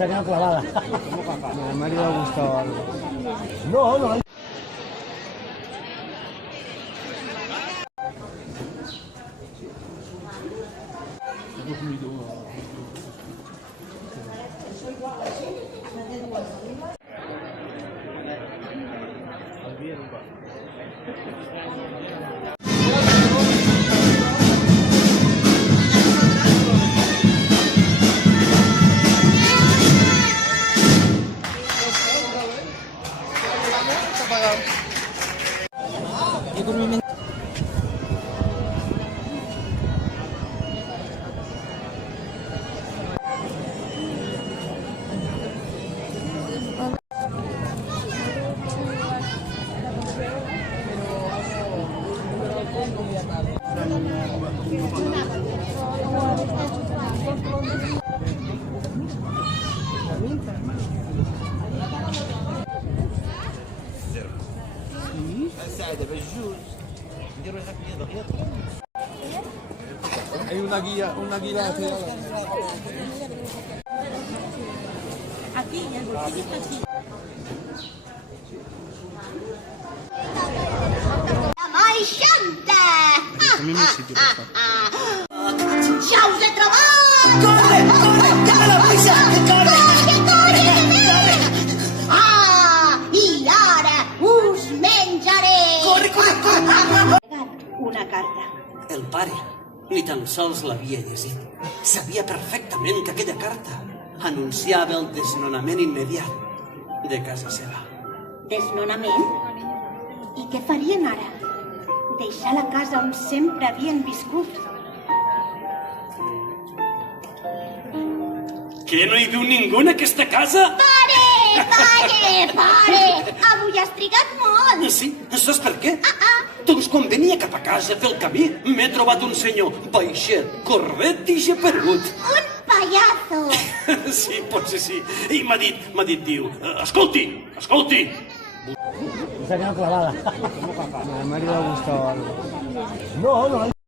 Se ha quedado clavada. Al marido le ha gustado algo. No, no. Hay una guía hacia Aquí, el bolsillo está aquí. Marxanta! També m'hi sitio, Ja us he trobat! ¡Corre, corre! ¡Llama la prisa! ¡Corre! Corre! Ah, i ara us menjaré! ¡Corre, corre, corre! Una carta. El pare ni tan sols l'havia llegit. Sabia perfectament que aquella carta anunciava el desnonament immediat de casa seva. Desnonament? I què farien ara? Deixar la casa on sempre havien viscut. Que no hi viu ningú en aquesta casa? Pare! Pare! Avui has trigat molt! Sí, saps per què? Doncs quan venia cap a casa a fer el camí, m'he trobat un senyor baixet, corret i geperut. Un pallazo! Sí, potser sí. I m'ha dit, diu, escolti! Se ha quedado clavada. Al marido le ha gustado algo. No, no.